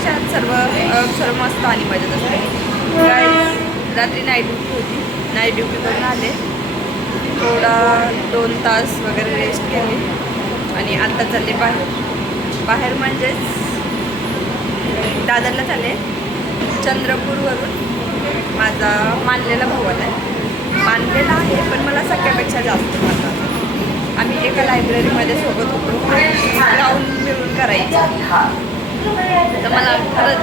कशा आहात सर्व? सर्व मस्त आणि मजेत असते. गाईज रात्री नाईट ड्युटी होती, नाईट ड्युटी करून आले, थोडा 2 तास वगैरे रेस्ट केली आणि आत्ता चालले बाहेर म्हणजेच दादरला चालले. चंद्रपूरवरून माझा मानलेला भाऊ आला आहे, मानलेला आहे पण मला सगळ्यापेक्षा जास्त माझा. आम्ही एका लायब्ररीमध्ये सोबत होतो, जाऊन मिळून करायचं. तर मला खरंच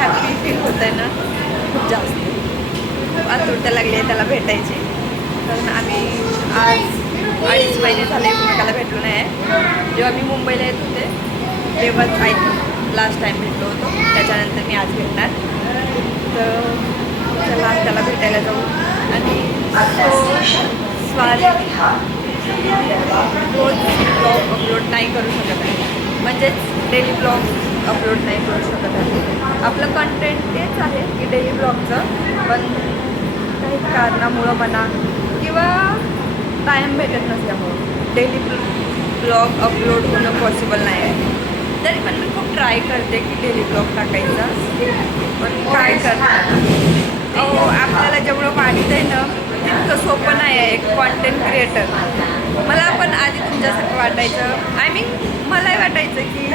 हॅपी फील होतं आहे ना, खूप जास्त. खूप आतुरता लागली आहे त्याला भेटायची. कारण आम्ही आज 2.5 महिने झाले एकमेकाला भेटलो नाही आहे. जेव्हा मी मुंबईला येत होते तेव्हाच लास्ट टाईम भेटलो होतो, त्याच्यानंतर मी आज भेटणार. तर चला त्याला भेटायला जाऊ. आणि रोज ब्लॉग अपलोड नाही करू शकत आहे, म्हणजेच डेली ब्लॉग अपलोड नाही करू शकत आहे. आपलं कंटेंट तेच आहे की डेली ब्लॉगचं, पण काही कारणामुळं म्हणा किंवा टाईम भेटत नसल्यामुळं डेली ब्लॉग अपलोड होणं पॉसिबल नाही आहे. तरी पण मी खूप ट्राय करते की डेली ब्लॉग टाकायचा, पण काय करणार. आपल्याला जेवढं वाटतं आहे ना तितकं सोपं नाही आहे एक कॉन्टेंट क्रिएटर. मला पण आधी तुमच्यासारखं वाटायचं, आय मीन मलाही वाटायचं की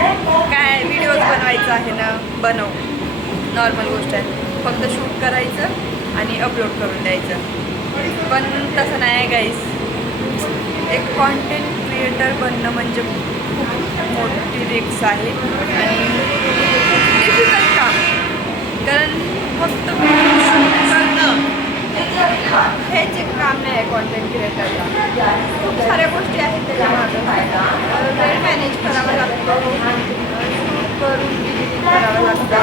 काय व्हिडिओज बनवायचं आहे ना, बनव, नॉर्मल गोष्ट आहे, फक्त शूट करायचं आणि अपलोड करून द्यायचं. पण तसं नाही आहे गाईस. एक कॉन्टेंट क्रिएटर बनणं म्हणजे खूप मोठी रिस्क आहे आणि डिफिकल्ट काम. कारण फक्त करणं हेच एक काम नाही आहे कॉन्टेंट क्रिएटरला. खूप साऱ्या गोष्टी आहेत त्याच्यामागं. वेळ मॅनेज करावं लागतं, शूट करून एडिटिंग करावं लागतं.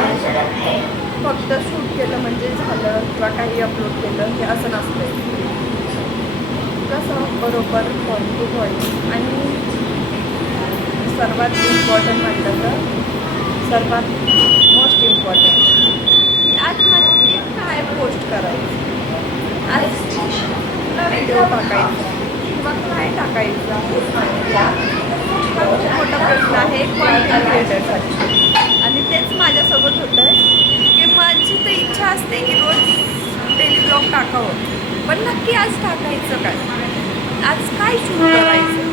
फक्त शूट केलं म्हणजे झालं किंवा काही अपलोड केलं हे असं नसतं. कसं बरोबर पॉईंट टू पॉईंट. आणि सर्वात इम्पॉर्टंट म्हटलं तर सर्वात मोस्ट इम्पॉर्टंट की आज नक्की काय पोस्ट करायचं, आज तुला व्हिडिओ टाकायचा किंवा काय टाकायचा, खूप मोठा प्रश्न आहे कॉन्टेंट क्रिएटरसाठी. आणि तेच माझ्यासोबत होतं आहे की माझी तर इच्छा असते की रोज डेली ब्लॉग टाकावं, पण नक्की आज टाकायचं काय, आज काय शूट करायचं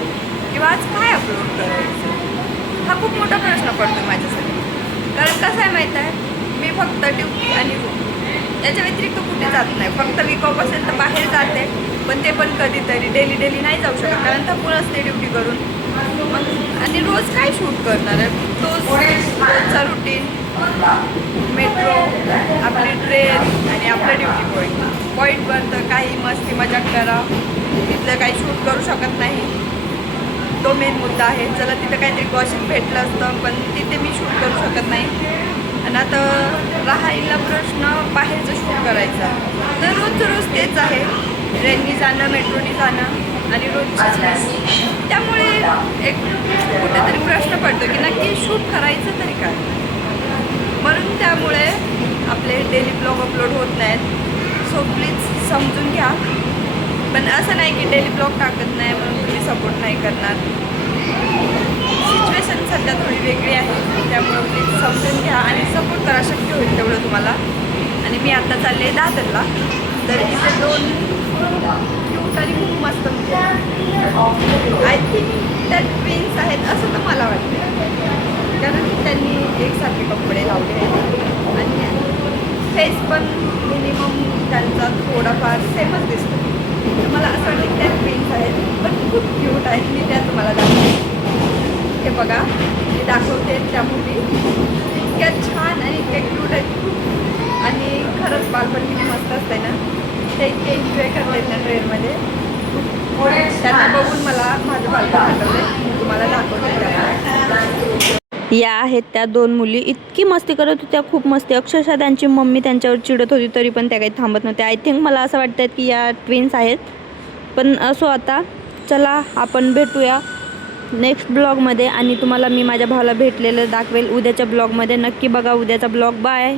किंवा आज काय अपलोड करायचं, हा खूप मोठा प्रश्न पडतो माझ्यासाठी. कारण कसं आहे माहीत आहे, मी फक्त ड्युटी आणि रूम याच्या व्यतिरिक्त कुठे जात नाही. फक्त वीक ऑफ असेल तर बाहेर जाते, पण ते पण कधीतरी, डेली नाही जाऊ शकत कारण थकून असते ड्युटी करून. मग आणि रोज काय शूट करणार आहे, रोजचा रुटीन, मेट्रो, आपली ट्रेन आणि आपलं ड्युटी पॉईंटवर तर काही मस्ती मजाक करा, तिथलं काही शूट करू शकत नाही. तो मेन मुद्दा आहे. चला तिथं काहीतरी गॉसिप भेटलं असतं, पण तिथे मी शूट करू शकत नाही. आणि आता राहायला प्रश्न बाहेरचं शूट करायचा, तर रोज तेच आहे, ट्रेननी जाणं, मेट्रोनी जाणं आणि रोजची. त्यामुळे एक कुठेतरी प्रश्न पडतो की नक्की शूट करायचं तरी काय. म्हणून त्यामुळे आपले डेली ब्लॉग अपलोड होत नाहीत. सो प्लीज समजून घ्या. पण असं नाही की डेली ब्लॉग टाकत नाही म्हणून तुम्ही सपोर्ट नाही करणार. सिच्युएशन सध्या थोडी वेगळी आहे, त्यामुळे प्लीज समजून घ्या आणि सपोर्ट करा शक्य होईल तेवढं तुम्हाला. आणि मी आता चालले दादरला. तर इथे 2 क्यूट आणि खूप मस्त मुली आहेत. आय थिंक त्या ट्विन्स आहेत असं तर मला वाटतं, कारण त्यांनी एकसारखे कपडे लावले आहेत आणि फेस पण मिनिमम त्यांचा थोडाफार सेमच दिसतो. तर मला असं वाटतं की त्या ट्विन्स आहेत, पण खूप क्यूट आहेत. मी त्या तुम्हाला दाखवते. हे बघा, मी दाखवते त्या मुली इतक्या छान आणि इतक्या क्यूट आहेत. आणि खरंच बालपण किती मस्त असते ना, ते इतके एन्जॉय करतात ना ट्रेनमध्ये. त्यांना बघून मला माझं बालपण आठवलं, तुम्हाला दाखवते. या आहेत त्या 2 मुली, इतकी मस्ती करत होत्या, खूप मस्ती. अक्षरशः त्यांची मम्मी त्यांच्यावर चिडत होती तरी पण त्या काही थांबत नव्हत्या. आय थिंक मला असं वाटतं की या ट्विन्स आहेत. पण असो, आता चला आपण भेटूया नेक्स्ट ब्लॉगमध्ये आणि तुम्हाला मी माझ्या भावाला भेटलेलं दाखवेल उद्याच्या ब्लॉगमध्ये. नक्की बघा उद्याचा ब्लॉग. बाय.